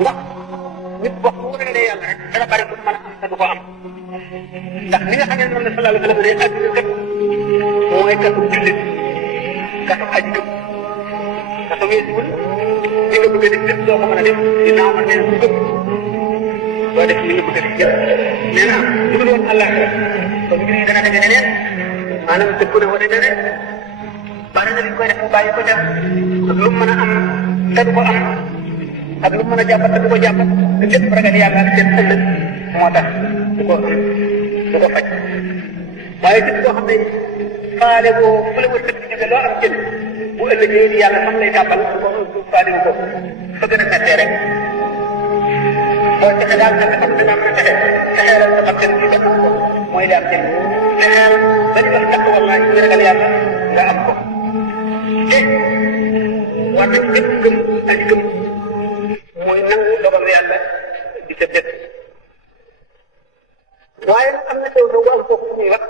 ndax nit wax bu ragalee yàlla rek dana bari pour mën a am te du ko am ndax li nga xam ne moom la sallallahu alayhi wa sallam ne àdduna kat mooy katu jullit katu aji gëm katu weesuwul li nga bëgg a def lépp doo ko mën a def dinaa ma nee na gëm doo def li nga bëgg a def yëpp nee na lu dul woon àllaa rek kon mbir yi dana demee neneen maanaam dëpp na wane neneen bari na li koy def mu bàyyi ko def ak lu mu mën a am te du ko am ak lu mu mën a jàppat te du ko jàppat te lépp ragal yàlla ak seen ëllëg moo tax du ko am du ko faj waaye nit koo xam ne faale boo fu la wër tëdd jóge loo am jël bu ëllëgee yàlla fan lay tàbbal du faale ko fa gën a mettee rek boo texe daal nga xam ne am na texe texeeral sa xam ne nga am ko mooy li am jël texeel ba ñu wax takk wallahi ñu ragal yàlla nga am ko te war nañ lépp gëm aji gëm mooy nangu dogal yàlla di sa bët waaye am na taw bu am foofu ñuy wax